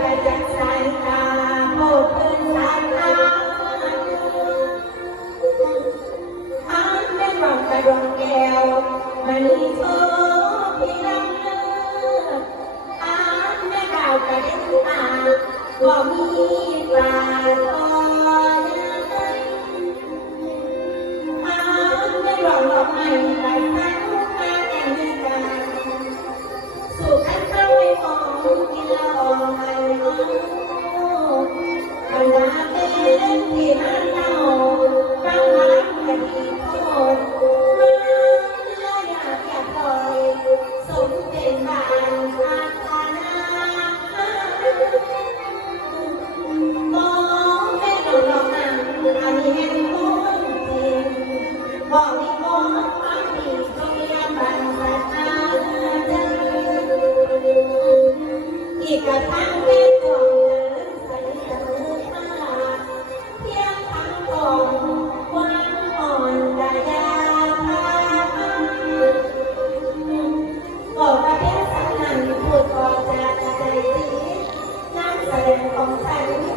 ประจักษ์สายตาโปดเพื่อนสายตาทานเป็หม่อมกระองแก้วมณีโชพี่ลำเลิศทานเป็นดาวกระเด็นตาว่ามีปลาทอานเป็หลอดหอดไม้ไปตั้ง ของฉัน